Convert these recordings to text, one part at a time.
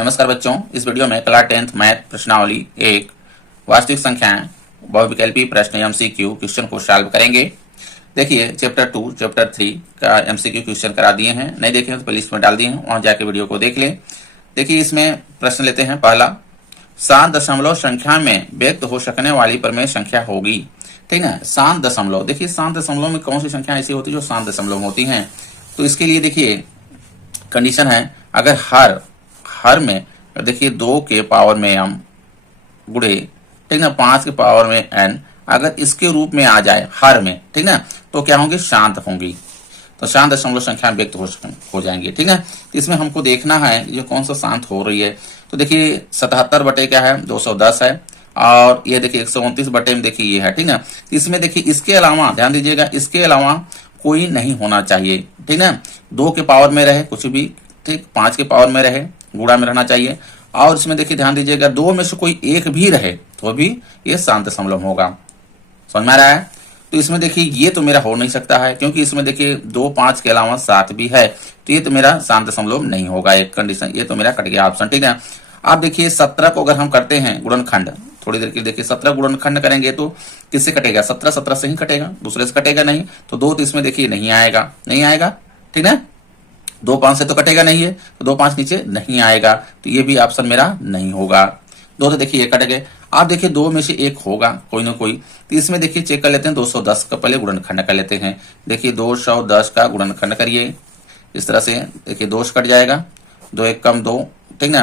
नमस्कार बच्चों, इस वीडियो में क्लास 10th मैथ प्रश्नावली एक वास्तविक संख्याएं बहुविकल्पी प्रश्न एमसीक्यू क्वेश्चन को सॉल्व करेंगे। देखिए चैप्टर 2 चैप्टर 3 का एमसीक्यू क्वेश्चन करा दिए हैं, नहीं देखे तो प्लेलिस्ट में डाल दिए हैं, वहां जाके वीडियो को देख लें। देखिए इसमें प्रश्न लेते हैं पहला, 7 दशमलव संख्या में व्यक्त हो सकने वाली प्रमेय संख्या होगी। ठीक है, 7 दशमलव। देखिए 7 दशमलव में कौन सी संख्या ऐसी होती है जो 7 दशमलव होती हैं। तो इसके लिए देखिए कंडीशन है, अगर हर में देखिए 2 के पावर में m गुणे, ठीक ना, 5 के पावर में n अगर इसके रूप में आ जाए हर में, ठीक ना, तो क्या होंगे, शांत होंगी। तो शांत दशमलव संख्या व्यक्त हो जाएंगे। ठीक है, तो इसमें हमको देखना है ये कौन सा शांत हो रही है। तो देखिए 77 बटे क्या है, 210 है, और ये देखिए 129 बटे में देखिए ये है। ठीक ना, इसमें देखिए इसके अलावा ध्यान दीजिएगा, इसके अलावा कोई नहीं होना चाहिए। ठीक ना, 2 के पावर में रहे कुछ भी, ठीक, 5 के पावर में रहे, गुणा में रहना चाहिए, और इसमें देखिए ध्यान दीजिएगा 2 में से कोई एक भी रहे तो भी ये 7 दशमलव होगा। समझ में आ रहा है। तो इसमें देखिए ये तो मेरा हो नहीं सकता है, क्योंकि इसमें देखिए 2 5 के अलावा 7 भी है, तो ये तो मेरा 7 दशमलव नहीं होगा। एक कंडीशन ये तो मेरा कट गया ऑप्शन। ठीक है, आप देखिए 17 को अगर हम करते हैं गुणनखंड, थोड़ी देर के देखिए 17 गुणनखंड करेंगे तो किससे कटेगा, 17 17 से ही कटेगा, दूसरे से कटेगा नहीं। तो 2 तो इसमें देखिए नहीं आएगा, नहीं आएगा। ठीक है, 2 5 से तो कटेगा नहीं है, तो 2 5 नीचे नहीं आएगा, तो ये भी ऑप्शन मेरा नहीं होगा। 2 तो देखिए ये कट गए। आप देखिए 2 में से एक होगा कोई ना कोई, तो इसमें देखिए चेक कर लेते हैं, 210 का पहले गुणनखंड कर लेते हैं। देखिए 210 का गुणनखंड करिए इस तरह से, देखिए 2 से कट जाएगा, 2 1 कम 2, ठीक ना,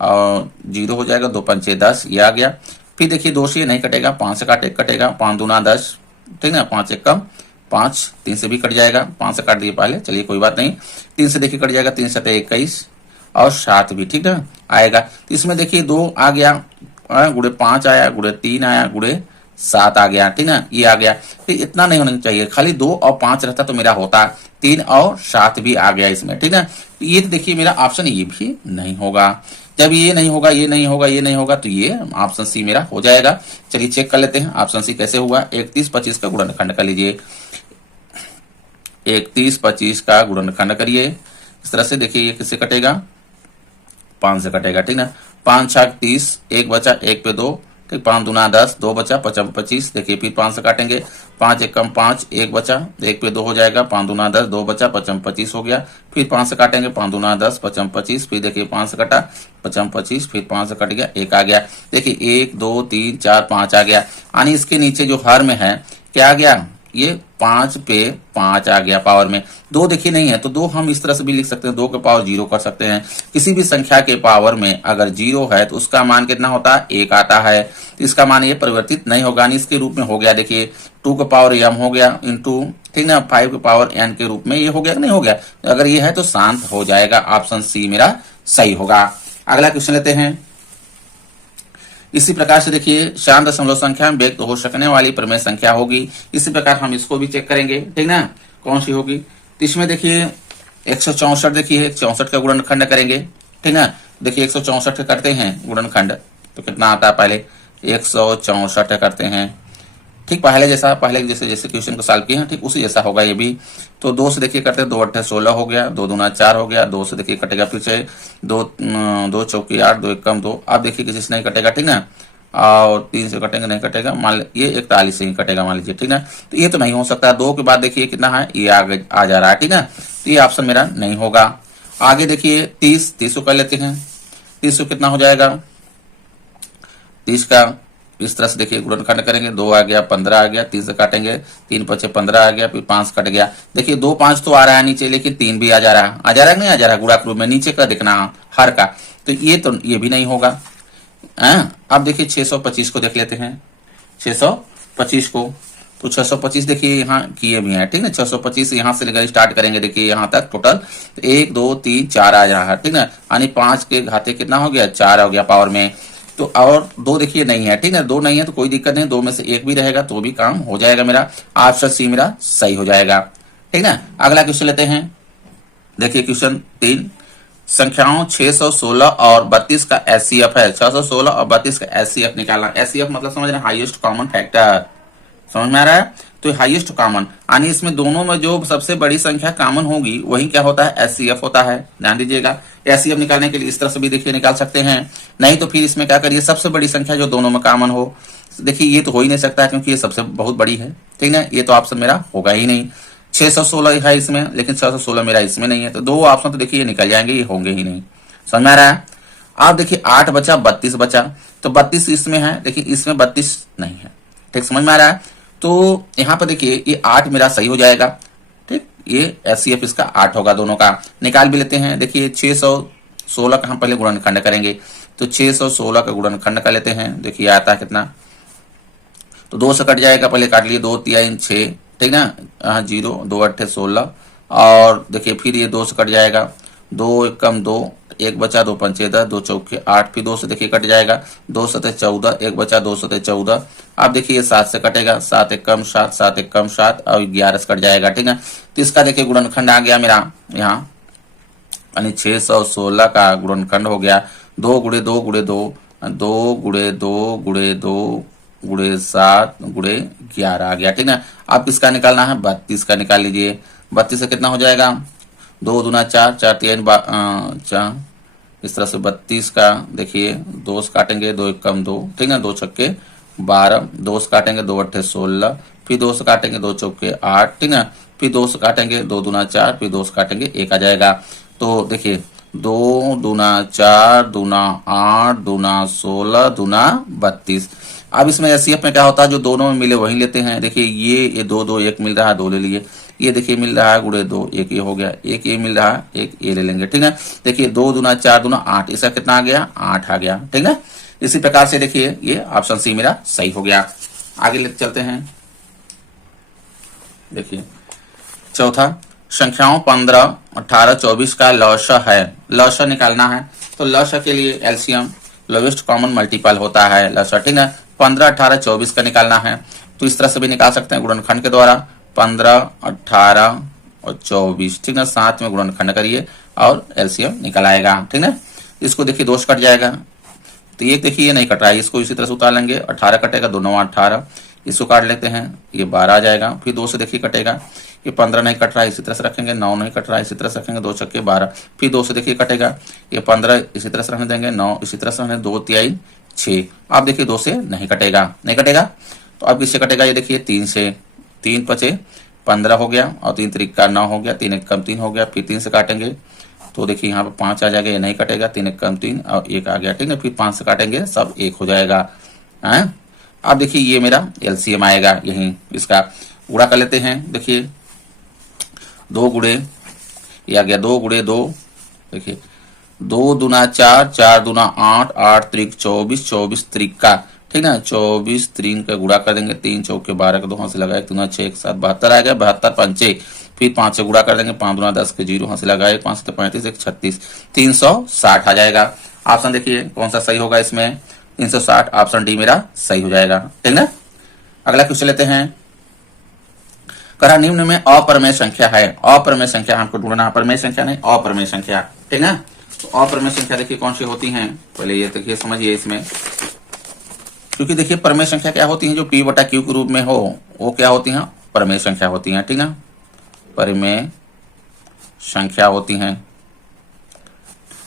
और 0 हो जाएगा, 2 5 10, ये आ गया। फिर देखिए 2 से नहीं कटेगा, 5 से कटेगा, 5 दूना 10, ठीक ना, 5 1 कम 5, 3 से भी कट जाएगा, 5 से काट दिए पहले, चलिए कोई बात नहीं। 3 से देखिए कट जाएगा, 3 से 21, और 7 भी, ठीक है, आएगा। तो इसमें देखिए 2 आ गया, गुणे 5 आया, गुणे 3 आया, गुणे 7 आ गया, ठीक ना, ये आ गया। फिर इतना नहीं होना चाहिए, खाली 2 और 5 रहता तो मेरा होता 3 और 7 भी आ गया इसमें। ठीक है, तो ये तो देखिए मेरा ऑप्शन ये भी नहीं होगा। जब ये नहीं होगा, ये नहीं होगा, ये नहीं होगा, तो ये ऑप्शन सी मेरा हो जाएगा। चलिए चेक कर लेते हैं ऑप्शन सी कैसे हुआ। 31 25 का गुणनखंड कर लीजिए, 31 25 का गुणनखंड करिए इस तरह से। देखिए ये किससे कटेगा, 5 से कटेगा, ठीक ना, 5 6 30, 1 बचा, 1 पे 2, ठीक, 5 दूना 10, 2 बचा, 55 25। देखिए फिर 5 से काटेंगे, 5 1 कम 5, 1 बचा, 1 पे 2 हो जाएगा, 5 दूना 10, 2 बचा, 55 25 हो गया। फिर 5 से काटेंगे, 5 दूना 10, 55 25, फिर देखिए 5 से कटा, 55 25, फिर 5 से कट गया, 1 आ गया। देखिए 1 2 3 4 5 आ गया, यानी इसके नीचे जो हर में है क्या आ गया, ये 5 पे 5 आ गया पावर में। 2 देखिए नहीं है, तो 2 हम इस तरह से भी लिख सकते हैं, 2 के पावर 0 कर सकते हैं। किसी भी संख्या के पावर में अगर 0 है तो उसका मान कितना होता है, 1 आता है, तो इसका मान ये परिवर्तित नहीं होगा, इसके रूप में हो गया। देखिए 2 के पावर m हो गया इंटू, ठीक ना, 5 के पावर n के रूप में ये हो गया कि नहीं हो गया। अगर ये है तो शांत हो जाएगा, ऑप्शन सी मेरा सही होगा। अगला क्वेश्चन लेते हैं। इसी प्रकार से देखिए शांत दशमलव संख्या में व्यक्त हो सकने वाली प्रमेय संख्या होगी। इसी प्रकार हम इसको भी चेक करेंगे, ठीक ना, कौन सी होगी। तो इसमें देखिए 164, देखिए 64 का गुणनखंड करेंगे, ठीक ना। देखिए 164 करते हैं गुणनखंड तो कितना आता है, पहले 164 करते हैं, ठीक, पहले जैसे क्वेश्चन को सॉल्व किए हैं, ठीक उसी जैसा होगा ये भी। तो 2 से देखिए करते हैं, 2 8 16 हो गया, 2 दूना 4 हो गया, 2 से देखिए कटेगा, फिर से 2 चौकी 8, 2 1 कम 2, आप देखिए किसी से नहीं कटेगा, ठीक ना, और 3 से कटेंगे, नहीं कटेगा, मान ये 41 से ही कटेगा मान लीजिए, ठीक ना। तो ये तो नहीं हो सकता। 2 के बाद देखिए कितना है, ये आगे आ जा रहा है, ठीक ना, तो ये ऑप्शन मेरा नहीं होगा। आगे देखिए 30 को कर लेते हैं। 30 को कितना हो जाएगा, 30 का इस तरह से देखिए गुणनखंड करेंगे, 2 आ गया, 15 आ गया, 3 से काटेंगे, 3 5 15 आ गया, फिर 5 कट गया। देखिए 2 5 तो आ रहा है नीचे, लेकिन 3 भी आ जा रहा है, नहीं आ जा रहा, गुणा रूप में नीचे का देखना हर का, तो ये भी नहीं होगा। अब देखिए 625 को देख लेते हैं, 625 को, तो 625 देखिए यहाँ किए भी हैं, ठीक है, 625 यहाँ से लेकर स्टार्ट करेंगे, देखिए यहाँ तक टोटल 1 2 3 4 आ रहा है, ठीक है, यानी 5 के घाते कितना हो गया, 4 हो गया पावर में। तो और 2 देखिए नहीं है, ठीक है, 2 नहीं है तो कोई दिक्कत नहीं, 2 में से एक भी रहेगा तो भी काम हो जाएगा मेरा, ऑप्शन सी मेरा सही हो जाएगा, ठीक ना। अगला क्वेश्चन लेते हैं। देखिए क्वेश्चन 3, संख्याओं 616 और 32 का एचसीएफ है। 616 और 32 का एचसीएफ निकालना। एचसीएफ मतलब समझ रहे हैं, हाईएस्ट कॉमन फैक्टर, समझ में आ रहा है। तो हाईएस्ट कॉमन, यानी इसमें दोनों में जो सबसे बड़ी संख्या कॉमन होगी वही क्या होता है, एचसीएफ होता है। ध्यान दीजिएगा, एचसीएफ निकालने के लिए इस तरह से भी देखिए निकाल सकते हैं, नहीं तो फिर इसमें क्या करिए, सबसे बड़ी संख्या जो दोनों में कॉमन हो। देखिए ये तो हो ही नहीं सकता क्योंकि ये सबसे बहुत बड़ी है, ठीक है, ये तो ऑप्शन मेरा होगा ही नहीं। 616 है इसमें, लेकिन 616 मेरा इसमें नहीं है, तो दो ऑप्शन तो देखिए ये निकल जाएंगे, ये होंगे ही नहीं। समझ में आ रहा है? आप देखिए 8 बचा, 32 बचा, तो 32 इसमें है, देखिए इसमें 32 नहीं है। ठीक, समझ में आ रहा है? तो यहाँ पर देखिए ये 8 मेरा सही हो जाएगा। ठीक, ये एचसीएफ इसका 8 होगा, दोनों का निकाल भी लेते हैं। देखिए 616 का हम पहले गुणनखंड करेंगे, तो 616 का गुणनखंड कर लेते हैं। देखिए आता है कितना, तो 2 से कट जाएगा, पहले काट लिए, 2 3 6, ठीक ना, 0, 2 8 16, और देखिए फिर ये 2 से कट जाएगा, 2 1 कम 2, 1 बचा, 2 पंचे 10, 2 चौके 8, फिर 2 से देखिए कट जाएगा, 2 सते 14, 1 बचा, 2 सते 14। अब देखिए ये 7 से कटेगा, 7 1 कम 7, 7 1 कम 7, और 11 से कट जाएगा, ठीक है। तो इसका देखिए गुणनखंड आ गया मेरा यहाँ, यानी 616 का गुणनखंड हो गया 2 गुणे 2 गुणे 2, 2 गुणे 2 गुणे 2 गुणे 7 गुणे 11 आ गया, ठीक है। अब किसका निकालना है, 32 का निकाल लीजिए। 32 से कितना हो जाएगा, 2 दूना 4, 4 3 4, इस तरह से 32 का देखिए 2 से काटेंगे, 2 1 कम 2, ठीक है, 2 छक्के 12, 2 से काटेंगे, 2 8 16, फिर 2 से काटेंगे, 2 चौके 8, ठीक है, फिर 2 से काटेंगे, 2 दूना 4, फिर 2 से काटेंगे, 1 आ जाएगा। तो देखिए 2 दूना 4 दूना 8 दूना 16 दूना 32। अब इसमें एचसीएफ में क्या होता है, जो दोनों में मिले वही लेते हैं। देखिए ये 2 2 1 मिल रहा है, 2 ले लिए, ये देखिए मिल रहा है गुणे 2, 1 ये हो गया, 1 ये मिल रहा है, 1 ये ले लेंगे, ठीक है। देखिए 2 दूना 4 दूना 8, इसका कितना आ गया, 8 आ गया, ठीक है। इसी प्रकार से देखिए ये ऑप्शन सी मेरा सही हो गया। आगे चलते हैं, देखिए चौथा, संख्याओं 15 18 24 का लॉसा है, लॉसा निकालना है। तो लॉसा के लिए एलसीएम लोवेस्ट कॉमन मल्टीपल होता है लॉसा, ठीक है। 15 18 24 का निकालना है, तो इस तरह से भी निकाल सकते हैं गुणनखंड के द्वारा, 15 18 और 24, ठीक है, साथ में गुणनखंड करिए और एलसीएम निकल आएगा, ठीक है। इसको देखिए 2 से कट जाएगा, तो ये देखिए ये नहीं कट रहा है, इसको इसी तरह से उतार लेंगे, 18 कटेगा, 2 9 18, इसको काट लेते हैं, ये 12 आ जाएगा। फिर 2 से देखिए कटेगा, ये 15 नहीं कट रहा है, इसी तरह से रखेंगे, 9 नहीं कट रहा है, इसी तरह से रखेंगे, 2 छक्के 12, फिर 2 से देखिए कटेगा, ये 15 इसी तरह से रहने देंगे, 9 इसी तरह से रहने, 2 3 6। आप देखिए 2 से नहीं कटेगा, नहीं कटेगा, तो अब किससे कटेगा, ये देखिए 3 से, 3 5 15 हो गया, और 3 3 का 9 हो गया, 3 1 कम 3 हो गया, फिर 3 से काटेंगे, तो देखिए यहाँ पे 5 आ जाएगा, ये नहीं कटेगा, 3 1 कम 3 और 1 आ गया, ठीक है। फिर 5 से काटेंगे, सब 1 हो जाएगा, है। अब देखिए ये मेरा एलसीएम आएगा, यही इसका गुणा कर लेते हैं। देखिए 2 गुणे, ये आ गया 2 गुणे 2, देखिए 2 दूना 4 4 दूना 8 8 3 24 24 3 का, ठीक ना, 24 3 का गुणा कर देंगे, 3 चौके 12 का 2 हाथ से लगाए, 3 6 1 7 72 आ गया, 72 पंचे, फिर 5 से गुणा कर देंगे, 5 दूना 10 के 0 हाथ से लगाए, 5 से 35 1 36, 360 आ जाएगा। ऑप्शन देखिए कौन सा सही होगा इसमें, 360, ऑप्शन डी मेरा सही हो जाएगा, ठीक है। अगला क्वेश्चन लेते हैं, करा निम्न में अपरमेय संख्या है, अपरमेय संख्या हमको ढूंढना है, परमेय संख्या नहीं, अपरमेय संख्या, ठीक है। तो अपरमेय संख्या देखिए कौन सी होती हैं, पहले ये देखिए समझिए इसमें, क्योंकि देखिए परमेय संख्या क्या होती है, जो p बटा q के रूप में हो वो क्या होती हैं, परमेय संख्या होती हैं, ठीक है, परमेय संख्या होती हैं,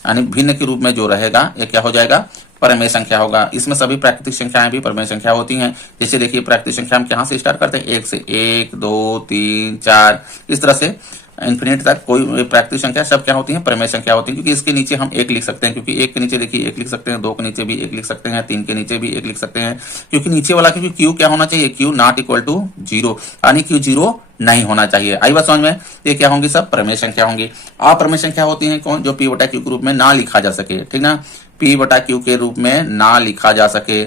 यानी भिन्न के रूप में जो रहेगा ये क्या हो जाएगा, परमेय संख्या होगा। इसमें सभी प्राकृतिक संख्याएं भी परमेय संख्या होती हैं। जैसे देखिए प्राकृतिक संख्या हम कहां से स्टार्ट करते हैं, 1 से, 1 2 3 4, इस तरह से इन्फिनिट तक कोई प्राकृतिक संख्या सब क्या होती है, परमेय संख्या होती है। क्योंकि इसके नीचे हम 1 लिख सकते हैं, क्योंकि 1 के नीचे देखिए 1 लिख सकते हैं, 2 के नीचे भी 1 लिख सकते हैं, 3 के नीचे भी 1 लिख सकते हैं, क्योंकि नीचे वाला, क्योंकि क्यू क्या होना चाहिए, क्यू नॉट इक्वल टू 0, यानी क्यू 0 नहीं होना चाहिए। आई बात समझ में, ये क्या होंगी, सब परमेय संख्या होंगी। अपरमेय संख्या होती है कौन, जो p बटा q के रूप में ना लिखा जा सके, ठीक ना, p बटा q के रूप में ना लिखा जा सके,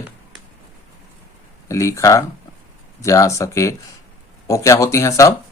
लिखा जा सके, वो क्या होती हैं, सब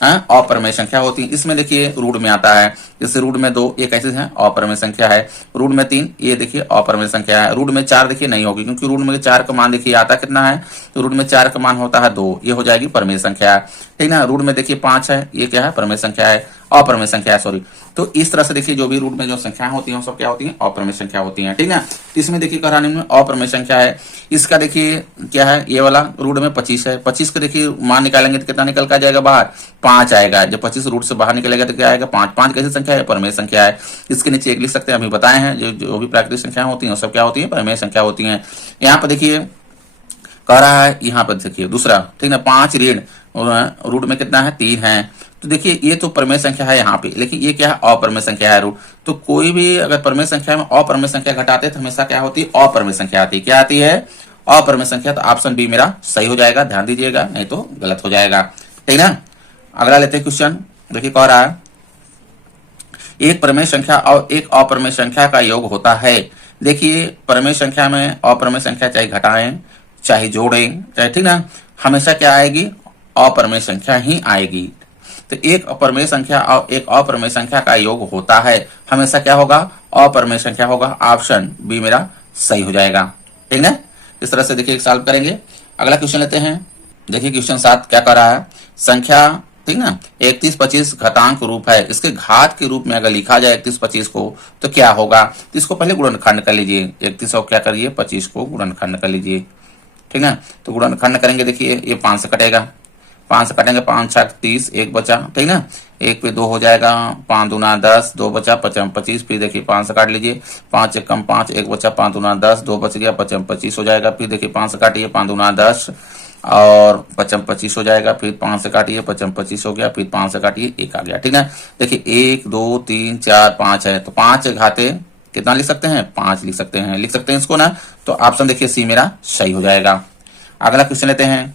अपरमेय संख्या होती है। इसमें देखिए रूट में आता है, जैसे रूट में 2 ये कैसे है, अपरमेय संख्या है, रूट में 3 ये देखिए अपरमेय संख्या है, रूट में 4 देखिए नहीं होगी, क्योंकि रूट में 4 का मान देखिए आता कितना है, तो रूट में 4 का मान होता है 2, ये हो जाएगी परमेय संख्या, ठीक ना। रूट में देखिए 5 है, ये क्या है, परमेय संख्या है, अपरमेय संख्या है, सॉरी। तो इस तरह से देखिए जो भी रूट में जो संख्याएं होती हैं सब क्या होती हैं, अप्रमेय संख्या होती हैं, ठीक ना। इसमें देखिए कह रहा निम्न में अप्रमेय संख्या है, इसका देखिए क्या है, ये वाला रूट में 25 है, 25 का देखिए मान निकालेंगे तो कितना निकल कर जाएगा बाहर, 5 आएगा। जब 25 रूट से बाहर निकलेगा तो क्या आएगा, 5। 5 कैसी संख्या है, परमेय संख्या है। इसके नीचे एक लिख सकते हैं, अभी बताए हैं जो भी प्राकृतिक संख्या होती है सब क्या होती है, परमेय संख्या होती है। यहाँ पर देखिए कह रहा है, यहाँ पर देखिए दूसरा, ठीक ना, 5 ऋण रूट में कितना है, 3 है। तो देखिए ये तो परमेय संख्या है यहाँ पे, लेकिन ये क्या है, अपरमेय संख्या है रूट। तो कोई भी अगर परमेय संख्या में अपरमेय संख्या घटाते तो हमेशा क्या होती है, अपरमेय संख्या आती है। क्या आती है, अपरमेय संख्या। तो ऑप्शन बी मेरा सही हो जाएगा, ध्यान दीजिएगा, नहीं तो गलत हो जाएगा, ठीक ना। अगला लेते हैं क्वेश्चन, देखिए कह रहा है एक परमेय संख्या और एक अपरमेय संख्या का योग होता है। देखिए परमेय संख्या में अपरमेय संख्या चाहे घटाएं चाहे जोड़ें चाहे, ठीक ना, हमेशा क्या आएगी, अपरमेय संख्या ही आएगी। तो एक अपरमेय संख्या और एक अपरमेय संख्या का योग होता है, हमेशा क्या होगा, अपरमेय संख्या होगा। ऑप्शन बी मेरा सही हो जाएगा, ठीक ना। इस तरह से देखिए सॉल्व करेंगे। अगला क्वेश्चन लेते हैं, देखिए क्वेश्चन 7 क्या कर रहा है, संख्या, ठीक ना, 31 25 घातांक रूप है, इसके घात के रूप में अगर लिखा जाए 31 25 को तो क्या होगा। तो इसको पहले गुणनखंड कर लीजिए, 31 और क्या करिए 25 को गुणनखंड कर लीजिए, ठीक ना। तो गुणनखंड करेंगे, देखिए ये 5 से कटेगा, 5 से कटेंगे, 5 6 30, 1 बचा, ठीक ना, 1 पे 2 हो जाएगा, 5 दूना 10, 2 बचा, 5 25। फिर देखिए 5 से काट लीजिए, 5 1 कम 5, 1 बचा, 5 दूना 10, 2 बच गया, 5 25 हो जाएगा। फिर देखिए 5 से काटिए, 5 दूना 10 और 5 25 हो जाएगा। फिर 5 से काटिए, 5 25 हो गया, फिर 5 से काटिए, 1 आ गया, ठीक ना। देखिए 1 2 3 4 5 है, तो 5 घाते कितना लिख सकते हैं, 5 लिख सकते हैं, लिख सकते हैं इसको ना। तो ऑप्शन देखिए सी मेरा सही हो जाएगा। अगला क्वेश्चन लेते हैं,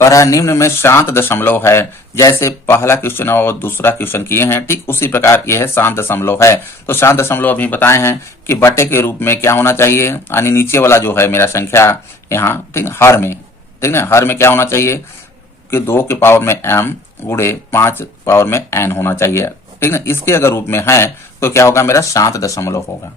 कह रहा है निम्न में शांत दशमलव है। जैसे पहला क्वेश्चन और दूसरा क्वेश्चन किए हैं, ठीक उसी प्रकार ये है, शांत दशमलव है। तो शांत दशमलव अभी बताए हैं कि बटे के रूप में क्या होना चाहिए, यानी नीचे वाला जो है मेरा संख्या यहाँ, ठीक, हर में, ठीक ना, हर में क्या होना चाहिए कि 2 के पावर में m गुणे 5 पावर में n होना चाहिए, ठीक ना। इसके अगर रूप में है तो क्या होगा, मेरा शांत दशमलव होगा,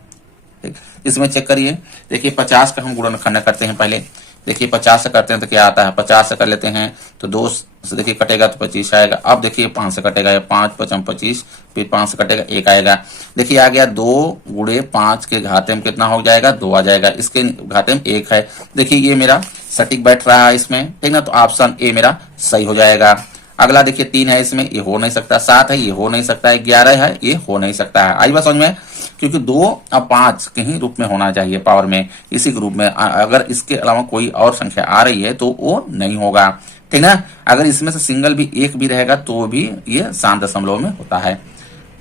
ठीक। इसमें चेक करिए, देखिए 50 का हम गुणनखंड करते हैं पहले, देखिए 50 से करते हैं तो क्या आता है, 50 से कर लेते हैं तो 2 से देखिए कटेगा तो 25 आएगा। अब देखिए 5 से कटेगा, 5 5 25, फिर 5 से कटेगा 1 आएगा। देखिए आ गया 2 गुणे 5 के घाते में कितना हो जाएगा, 2 आ जाएगा, इसके घाते में 1 है। देखिए ये मेरा सटीक बैठ रहा है इसमें, ठीक ना। तो ऑप्शन ए मेरा सही हो जाएगा। अगला देखिए 3 है, इसमें ये हो नहीं सकता, 7 है ये हो नहीं सकता है, 11 है ये हो नहीं सकता है। आई बात समझ में, क्योंकि 2 और 5 के ही रूप में होना चाहिए पावर में, इसी के रूप में। अगर इसके अलावा कोई और संख्या आ रही है तो वो नहीं होगा, ठीक ना। अगर इसमें से सिंगल भी एक भी रहेगा तो भी ये शांत दशमलव में होता है,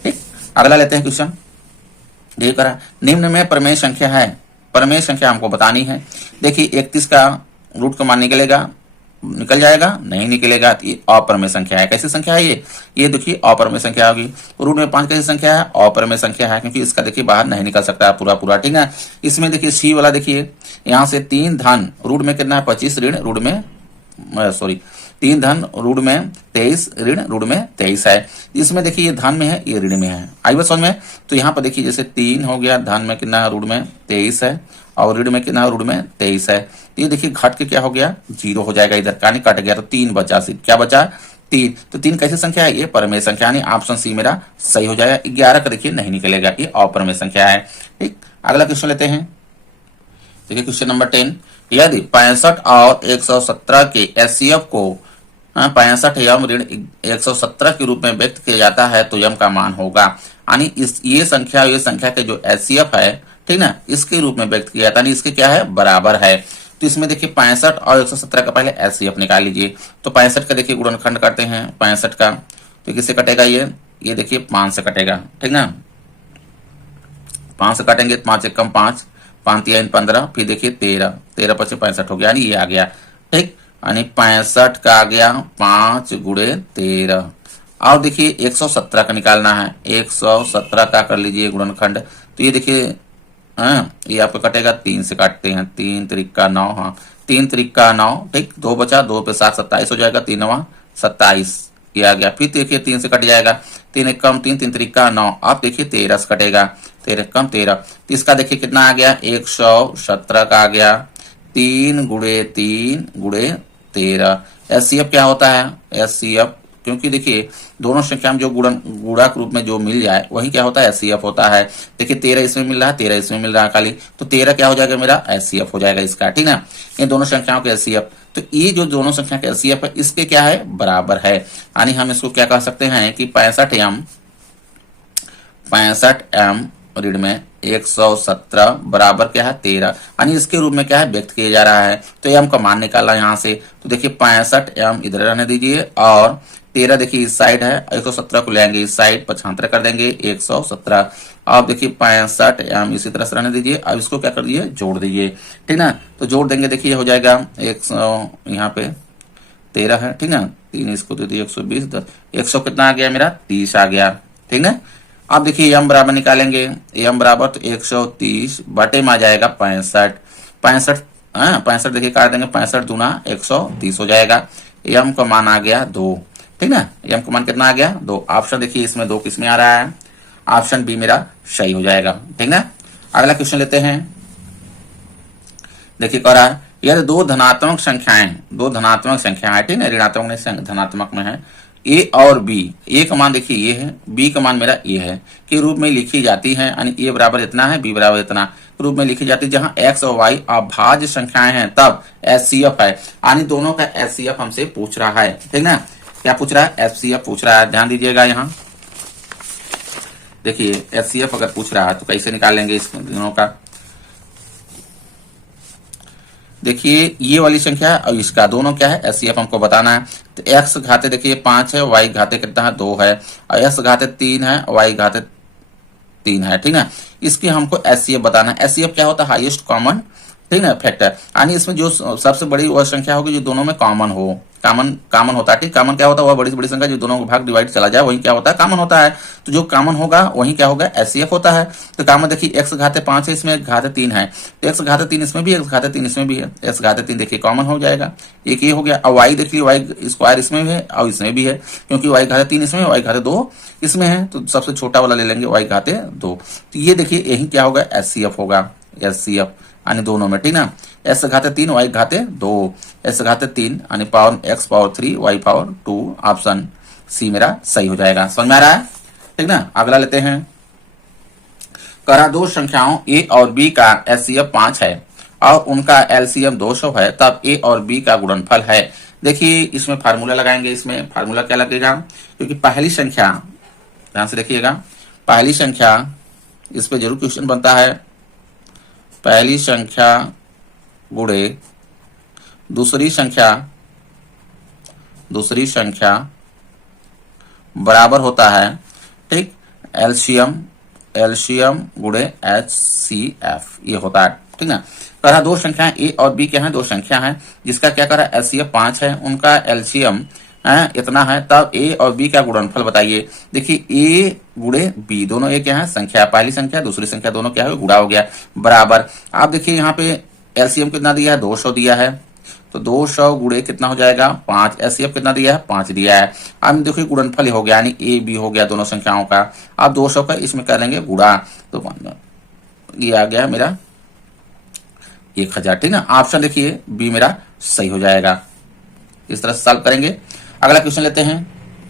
ठीक। अगला लेते हैं क्वेश्चन, ये करा निम्न में परमेय संख्या है, परमेय संख्या हमको बतानी है। देखिए 31 का रूट का मान निकलेगा, निकल जाएगा, नहीं निकलेगा, तो ये अपरमेय संख्या है। कैसी संख्या है ये देखिए अपरमेय संख्या होगी। रूट में 5 कैसी संख्या है, अपरमेय संख्या है, क्योंकि इसका देखिए बाहर नहीं निकल सकता है पूरा पूरा, ठीक है। इसमें देखिए सी वाला, देखिए यहाँ से 3 धन रूट में कितना है 25 ऋण रूट में 3 धन रूट में 23 ऋण रूट में 23 है। इसमें देखिए ये धन में है, ये ऋण में है। आई बात समझ में। तो यहाँ पर देखिए जैसे 3 हो गया, धन में कितना है रूट में 23 है और ऋण में कितना है रूट में 23 है। तो ये देखिए घट के क्या हो गया, 0 हो जाएगा, इधर का नहीं कट गया तो 3 बचा, सिर्फ क्या बचा 3। तो 3 कैसी संख्या है, ये परमेय संख्या, यानी ऑप्शन सी मेरा सही हो जाएगा। 11 का देखिए नहीं निकलेगा, ये अपरमेय संख्या है, ठीक। अगला क्वेश्चन लेते हैं, देखिए क्वेश्चन नंबर 10, यदि 65 और 117 के एचसीएफ को 65 यम ऋण 117 के रूप में व्यक्त किया जाता है तो यम का मान होगा, यानी इस ये संख्या के जो एचसीएफ है, ठीक ना, इसके रूप में व्यक्त किया जाता है, इसके क्या है, बराबर है। तो इसमें देखिए 65 और 117 का पहले एचसीएफ निकाल लीजिए। तो 65 का देखिए गुणनखंड करते हैं, 65 का तो किससे कटेगा, ये देखिए 5 से कटेगा, ठीक ना। 5 से काटेंगे, 5 1 कम 5, 5 3 15, फिर देखिए 13 13 25 65 हो गया, यानी ये आ गया, ठीक। यानी 65 का आ गया 5 गुणे 13। और देखिए 117 का निकालना है, 117 का कर लीजिए गुणनखंड। तो ये देखिए ये आपको कटेगा, 3 से काटते हैं, 3 त्रिका 9, हाँ 3 त्रिका 9, ठीक। 2 बचा, 2 पे 7 27 हो जाएगा, 3 9 27 ये आ गया। फिर देखिए 3 से कट जाएगा, 3 1 कम 3, 3 त्रिका 9। अब देखिए 13 से कटेगा, 13 कम 13, तो इसका देखिए कितना आ गया, 117 का आ गया, 3 गुणे 3 गुणे 13। एचसीएफ क्या होता है, एचसीएफ क्योंकि देखिए दोनों संख्या में जो गुणक रूप में जो मिल जाए वही क्या होता है, एचसीएफ होता है। देखिए 13 इसमें मिल रहा है, 13 इसमें मिल रहा है खाली, तो 13 क्या हो जाएगा मेरा, एचसीएफ हो जाएगा इसका, ठीक ना। इन दोनों संख्याओं के एचसीएफ, तो ये जो दोनों संख्या के एचसीएफ है इसके क्या है, बराबर है। यानी हम इसको क्या कह सकते हैं कि 65m ऋण में 117 बराबर क्या है, 13, यानी इसके रूप में क्या है, व्यक्त किया जा रहा है। तो m का मान निकालना यहाँ से, तो देखिए 65m इधर रहने दीजिए और 13 देखिए इस साइड है, 117 को लेंगे इस साइड, 75 कर देंगे 117। अब देखिए 65m इसी तरह से रहने दीजिए, अब इसको क्या कर दीजिए, जोड़ दीजिए, ठीक ना। तो जोड़ देंगे, देखिए हो जाएगा 100, यहाँ पे 13 है, ठीक ना, 3 इसको दे दिए 120, 10, 100 कितना आ गया मेरा, 30 आ गया, ठीक ना। अब देखिए m बराबर निकालेंगे, m बराबर तो 130 बटे में आ जाएगा 65, 65 देखिए काट देंगे, 65 दूना 130 हो जाएगा। m का मान आ गया 2, ठीक ना, m का मान कितना आ गया, 2। ऑप्शन देखिए इसमें 2 किसमें आ रहा है, ऑप्शन बी मेरा सही हो जाएगा, ठीक ना। अगला क्वेश्चन लेते हैं, देखिए कह रहा है यदि दो धनात्मक संख्याएं, ठीक है, ऋणात्मक नहीं धनात्मक में है, ए और बी, ए का मान देखिए ये है, बी का मान मेरा ए है, के रूप में लिखी जाती है, यानी ए बराबर इतना है, बी बराबर इतना रूप में लिखी जाती है, जहां एक्स और वाई अभाज्य संख्याएं हैं तब एचसीएफ है, यानी दोनों का एचसीएफ हमसे पूछ रहा है, ठीक ना। क्या पूछ रहा है, एचसीएफ पूछ रहा है, ध्यान दीजिएगा यहाँ। देखिए एचसीएफ अगर पूछ रहा है तो कैसे निकालेंगे इस दोनों का, देखिए ये वाली संख्या और इसका दोनों क्या है, एचसीएफ हमको बताना है। तो एक्स घाते देखिए 5 है, वाई घाते कितना है, 2 है, और एक्स घाते 3 है, वाई घाते 3 है, ठीक ना। इसके हमको एचसीएफ बताना है। एचसीएफ क्या होता है, हाईएस्ट कॉमन, ठीक ना, फैक्टर, यानी इसमें जो सबसे बड़ी वह संख्या होगी जो दोनों में कॉमन हो, कॉमन होता है, ठीक। कॉमन क्या होता है, वह बड़ी से बड़ी संख्या जो दोनों को भाग डिवाइड चला जाए वही क्या होता है, कॉमन होता है। तो जो कॉमन होगा वही क्या होगा, एचसीएफ होता है। तो कॉमन देखिए एक्स घाते 5 है, इसमें घाते 3 है, तो एक्स घाते 3 इसमें भी, एक्स घाते 3 इसमें भी है, एक्स घाते 3 देखिए कॉमन हो जाएगा, एक ये हो गया। और वाई देखिए, वाई स्क्वायर इसमें भी है और इसमें भी है, क्योंकि वाई घाते 3 इसमें, वाई घाते 2 इसमें है, तो सबसे छोटा वाला ले लेंगे, वाई घाते 2। तो ये देखिए यही क्या होगा, एचसीएफ होगा, एचसीएफ यानी दोनों में, ठीक ना। एक्स घाते 3, वाई घाते 2, एक्स घाते 3 यानी power x power 3, y power 2, option C मेरा सही हो जाएगा। समझ में आ रहा है, ठीक ना। अगला लेते हैं, करा दो संख्याओं ए और बी का एचसीएफ 5 है और उनका एलसीएम 200 है, तब ए और बी का गुणनफल है। देखिए इसमें फार्मूला लगाएंगे, इसमें फार्मूला क्या लगेगा, क्योंकि पहली संख्या, ध्यान से देखिएगा, पहली संख्या इस पे जरूर क्वेश्चन बनता है, पहली संख्या गुणे दूसरी संख्या बराबर होता है, ठीक, एलसीएम गुणे एचसीएफ ये होता है, ठीक ना। कहा दो संख्याएं ए और बी के हैं, दो संख्या हैं जिसका क्या करा एचसीएफ 5 है, उनका एलसीएम इतना है, तब ए और बी का गुणनफल बताइए। देखिए ए गुणे बी, दोनों ए क्या है, संख्या, पहली संख्या दूसरी संख्या दोनों क्या है, गुणा हो गया, बराबर। आप देखिए यहाँ पे एलसीएम कितना दिया है, 200 दिया है, तो 200 गुणे कितना हो जाएगा, 5, एचसीएफ कितना दिया है, 5 दिया है। अब देखिए गुणनफल हो गया, यानी ए बी हो गया दोनों संख्याओं का। अब 200 का इसमें करेंगे गुणा, तो ये आ गया मेरा 1000, ठीक ना। ऑप्शन देखिए बी मेरा सही हो जाएगा। इस तरह से सॉल्व करेंगे। अगला क्वेश्चन लेते हैं,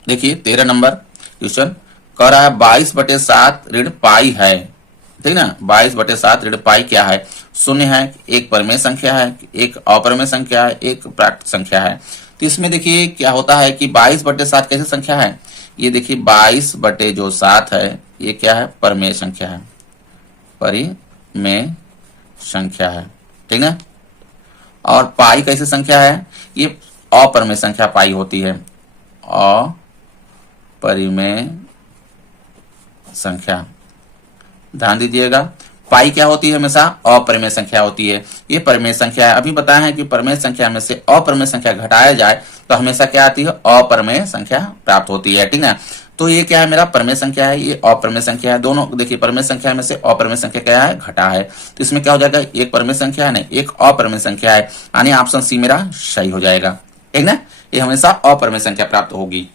देखिए 13 नंबर क्वेश्चन कह रहा है 22/7 ऋण पाई है, ठीक ना। 22/7 ऋण पाई क्या है, शून्य है, एक परमेय संख्या है, एक अपरमेय संख्या है, एक प्राकृत संख्या है। तो इसमें देखिए क्या होता है कि 22/7 कैसे संख्या है, ये देखिए 22/7 है, ये क्या है, परमेय संख्या है, परिमेय संख्या है, ठीक ना। और पाई कैसे संख्या है, ये अपरमेय संख्या पाई होती है, अपरिमेय संख्या, ध्यान दीजिएगा। पाई क्या होती है, हमेशा अपरिमेय संख्या होती है, ये परिमेय संख्या है। अभी बताया है कि परिमेय संख्या में से अपरिमेय संख्या घटाया जाए तो हमेशा क्या आती है, अपरिमेय संख्या प्राप्त होती है, ठीक ना। तो ये क्या है, मेरा परिमेय संख्या है, ये अपरिमेय संख्या है, दोनों देखिए परिमेय संख्या में से अपरिमेय संख्या क्या है, घटा है, तो इसमें क्या हो जाएगा, एक परिमेय संख्या है, नहीं एक अपरिमेय संख्या है, यानी ऑप्शन सी मेरा सही हो जाएगा, ठीक ना। ये हमेशा अपरिमेय संख्या प्राप्त होगी।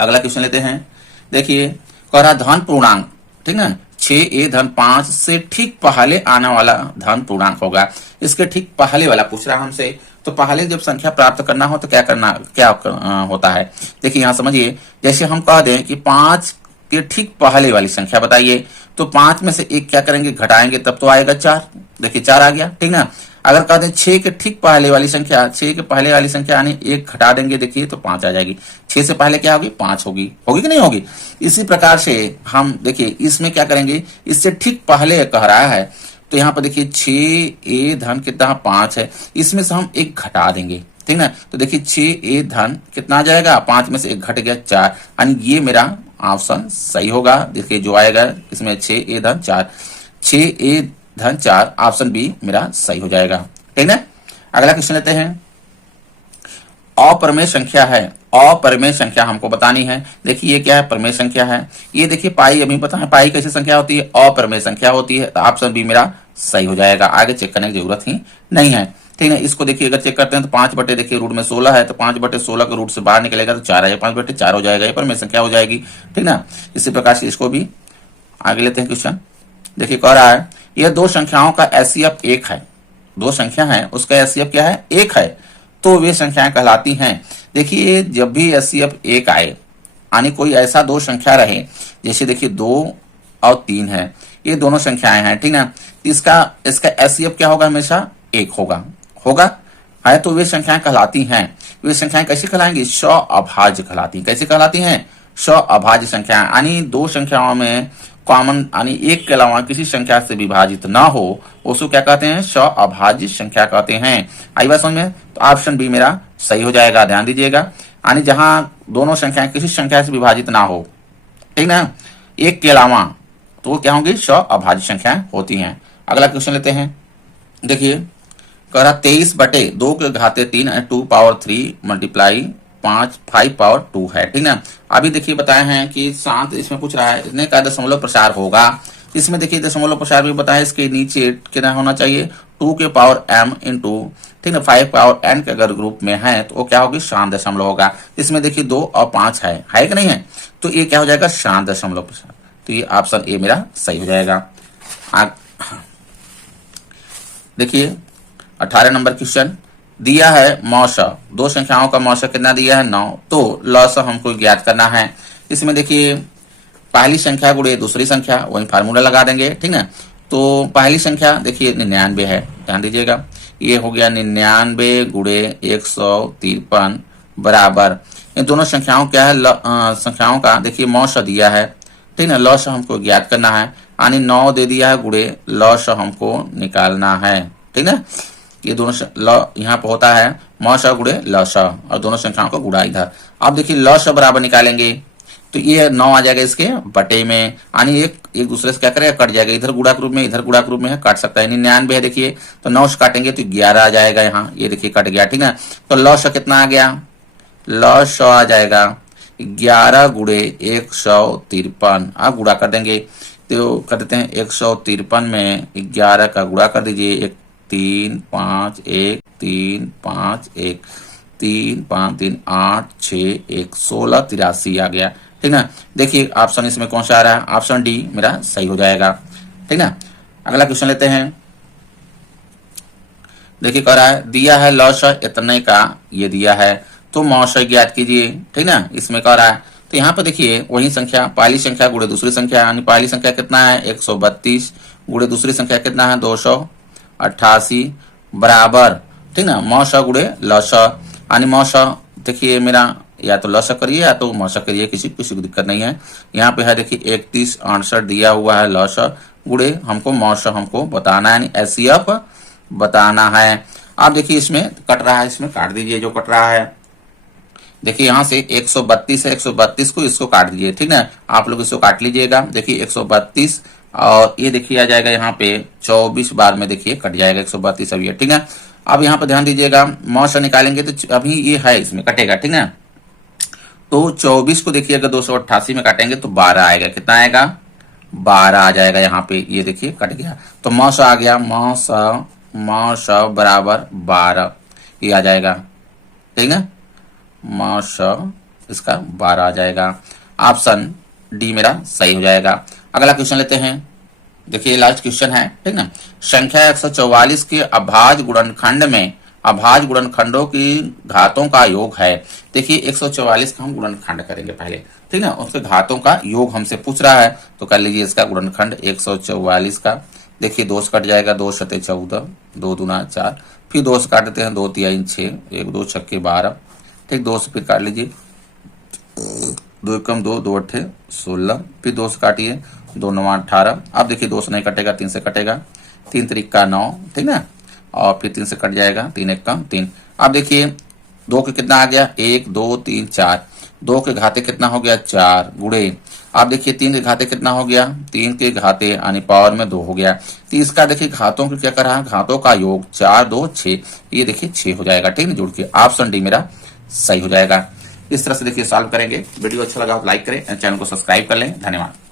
अगला क्वेश्चन लेते हैं, देखिए कह रहा धन पूर्णांक, ठीक ना, 6a धन 5 से ठीक पहले आने वाला धन पूर्णांक होगा। इसके ठीक पहले वाला पूछ रहा हमसे, तो पहले जब संख्या प्राप्त करना हो तो क्या होता है, देखिए यहाँ समझिए। जैसे हम कह दें कि 5 के ठीक पहले वाली संख्या बताइए, तो 5 में से एक क्या करेंगे, घटाएंगे, तब तो आएगा 4। देखिए 4 आ गया, ठीक ना। अगर कह दें 6 के ठीक पहले वाली संख्या, 6 के पहले वाली संख्या यानी एक घटा देंगे, देखिए तो 5 आ जाएगी। 6 से पहले क्या होगी, 5 होगी कि नहीं होगी। इसी प्रकार से हम देखिए इसमें क्या करेंगे, इससे ठीक पहले कह रहा है, तो यहाँ पर देखिए 6a धन कितना 5 है, इसमें से हम एक घटा देंगे, ठीक ना। तो देखिए 6a धन कितना आ जाएगा, 5 में से एक घट गया 4, यानी ये मेरा ऑप्शन सही होगा। देखिए जो आएगा इसमें 6a धन 4, 6a धन 4, ऑप्शन बी मेरा सही हो जाएगा, ठीक ना। अगला क्वेश्चन लेते हैं। अपरिमेय संख्या है, अपरिमेय संख्या हमको बतानी है। देखिए ये क्या है, परिमेय संख्या है। ये देखिए पाई अभी पता है, पाई कैसी संख्या होती है, अपरिमेय संख्या होती है। तो ऑप्शन बी मेरा सही हो जाएगा, आगे चेक करने की जरूरत ही नहीं है, ठीक है। इसको देखिए अगर चेक करते हैं तो 5 बटे देखिए रूट में 16 है, तो 5 बटे 16 के रूट से बाहर निकलेगा तो 4 है, 5 बटे 4 हो जाएगा, ये परिमेय संख्या हो जाएगी, ठीक ना। इसी प्रकार से इसको भी आगे लेते हैं क्वेश्चन। देखिए कह रहा है यह दो संख्याओं का एचसीएफ 1 है, दो संख्या है उसका एचसीएफ क्या है, 1 है, तो वे संख्याएं कहलाती हैं। देखिए जब भी एचसीएफ 1 आए, यानी कोई ऐसा दो संख्या रहे, जैसे देखिए 2 और 3 है, ये दोनों संख्याएं हैं, ठीक ना। इसका एचसीएफ क्या होगा, हमेशा 1 होगा है, तो वे संख्याएं कहलाती हैं। वे संख्याएं कैसे कहलाएंगी, स्वअभाज्य कहलाती हैं। कैसे कहलाती हैं, स्वअभाज्य संख्याएं, यानी दो संख्याओं में कॉमन यानी एक के अलावा किसी संख्या से विभाजित ना हो, उसको क्या कहते हैं, स्वअभाज्य संख्या कहते हैं। आई बात समझ में, तो ऑप्शन बी मेरा सही हो जाएगा, ध्यान दीजिएगा। यानी जहां दोनों संख्याएं किसी संख्या से विभाजित ना हो, ठीक ना, एक के अलावा, तो वो क्या होंगी, स्वअभाज्य संख्याएं होती हैं। अगला क्वेश्चन लेते हैं। देखिए कह रहा 23 बटे 2 के घाते 3 2 पावर 3 मल्टीप्लाई 5 पावर 2 है, ठीक ना। अभी देखिए बताए हैं कि 7 इसमें पूछ रहा है, इतने का दशमलव प्रसार होगा। इसमें देखिए दशमलव प्रसार भी बताया, इसके नीचे कितना होना चाहिए, 2 के पावर m इंटू, ठीक ना, 5 पावर n के अगर ग्रुप में है तो वो क्या होगी, शांत दशमलव होगा। इसमें देखिए 2 और 5 है कि नहीं है, तो ये क्या हो जाएगा, शांत दशमलव प्रसार। तो ये ऑप्शन ए मेरा सही हो जाएगा। देखिए 18 नंबर क्वेश्चन दिया है मौसा, दो संख्याओं का मौसा कितना दिया है, 9, तो लौसा हमको ज्ञात करना है। इसमें देखिए पहली संख्या गुणे दूसरी संख्या, वही फार्मूला लगा देंगे, ठीक ना। तो पहली संख्या देखिए 99 है, ध्यान दीजिएगा, ये हो गया 99 गुणे 153 बराबर, इन दोनों संख्याओं क्या है, संख्याओं का देखिए मौसा दिया है, ठीक ना, लौसा हमको ज्ञात करना है, यानी 9 दे दिया है गुणे लौसा हमको निकालना है, ठीक ना। ये दोनों यहाँ पर होता है मौसा गुणे लौसा, और दोनों संख्याओं का गुणा इधर। अब देखिए लौसा बराबर निकालेंगे तो ये 9 आ जाएगा इसके बटे में, यानी एक दूसरे से क्या करेगा, कट जाएगा, इधर गुणा रूप में इधर गुणा रूप में है, काट सकता है। 99 है देखिए, तो 9 से काटेंगे तो 11 आ जाएगा, यहाँ ये देखिए कट गया, ठीक ना। तो लौसा कितना आ गया, लौसा आ जाएगा 11 गुणे 153, आप गुणा कर देंगे तो कर देते हैं 153 में 11 का गुणा कर दीजिए, 3 5 1 3 5 1 3 5 3 8 6 1 16 83 आ गया, ठीक ना। देखिए ऑप्शन इसमें कौन सा आ रहा है, ऑप्शन डी मेरा सही हो जाएगा, ठीक ना। अगला क्वेश्चन लेते हैं। देखिए कह रहा है दिया है लौसा इतने का, ये दिया है, तो मौसा ज्ञात कीजिए, ठीक ना। इसमें कह रहा है, तो यहाँ पर देखिए वही संख्या, पहली संख्या गुणे दूसरी संख्या, यानी पहली संख्या कितना है 132 गुणे दूसरी संख्या कितना है 288 बराबर, ठीक ना, मौसा गुणे लौसा, यानी मौसा देखिए मेरा या तो लौसा करिए या तो मौसा करिए, किसी को दिक्कत नहीं है। यहाँ पे है देखिए 3168 दिया हुआ है लौसा गुणे हमको मौसा हमको बताना है, यानी एचसीएफ बताना है। आप देखिए इसमें कट रहा है, इसमें काट दीजिए जो कट रहा है। देखिए यहाँ से 132 है, 132 को इसको काट दीजिए, ठीक ना, आप लोग इसको काट लीजिएगा। देखिए 132 और ये देखिए आ जाएगा यहाँ पे 24 बार में देखिए कट जाएगा 132 अभी, ठीक है। अब यहाँ पे ध्यान दीजिएगा, मौसा निकालेंगे तो अभी ये है इसमें कटेगा, ठीक ना। तो 24 को देखिए अगर 288 में काटेंगे तो 12 आएगा, कितना आएगा 12 आ जाएगा, यहाँ पे ये देखिए कट गया, तो मौसा आ गया, मौसा बराबर 12, ये आ जाएगा, ठीक है, मौसा इसका 12 आ जाएगा, ऑप्शन डी मेरा सही हो जाएगा। अगला क्वेश्चन लेते हैं। देखिए लास्ट क्वेश्चन है, ठीक ना। संख्या 144 के अभाज्य गुणनखंड में अभाज्य गुणनखंडों की घातों का योग है। देखिए 144 का हम गुणनखंड करेंगे पहले, ठीक ना, उसके घातों का योग हमसे पूछ रहा है, तो कर लीजिए इसका गुणनखंड 144 का। देखिए 2 से कट जाएगा, 2 शते 14, 2 दूना 4, फिर 2 से काट देते हैं, 2 तिहाई 6, 1 2 छक्के 12, ठीक, 2 से फिर काट लीजिए, 2 एकम 2, 2 अट्ठे 16, फिर 2 से काटिए, 2 9 18। अब देखिए 2 से नहीं कटेगा, 3 से कटेगा, 3 त्रिका 9, ठीक ना, और फिर 3 से कट जाएगा, 3 एकम 3। अब देखिए 2 के कितना आ गया, 1 2 3 4, 2 के घाते कितना हो गया 4 गुणे, आप देखिए 3 के घाते कितना हो गया, 3 के घाते यानी पावर में 2 हो गया। तो इसका देखिए घातों को क्या कर रहा है, घातों का योग 4 2 6, ये देखिए 6 हो जाएगा, ठीक है, जुड़ के ऑप्शन डी मेरा सही हो जाएगा। इस तरह से देखिए सॉल्व करेंगे। वीडियो अच्छा लगा तो लाइक करें, चैनल को सब्सक्राइब कर लें। धन्यवाद।